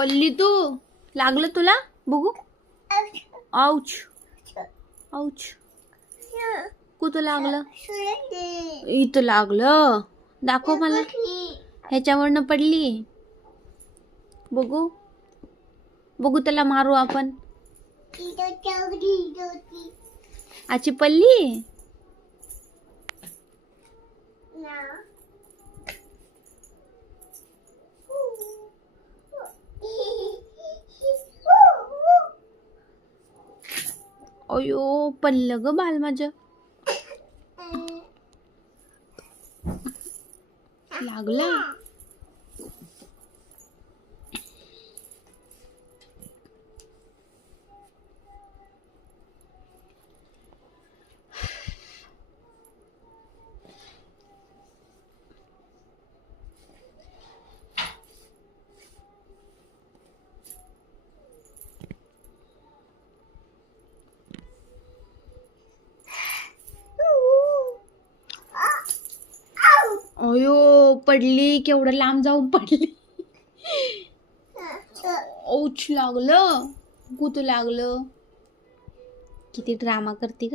पडली तू. लागलं तुला? बघू. Ouch ouch. कुठं लागलं? इथं लागलं. दाखव मला. ह्याच्यावरनं पडली. बघू बघू, त्याला मारू आपण. आची पडली. अयो, पडलं ग बाल माझं. लागला. अयो, पडली. केवढं लांब जाऊन पडली. औच लागलं. कुठं लागलं? किती ड्रामा करते ग.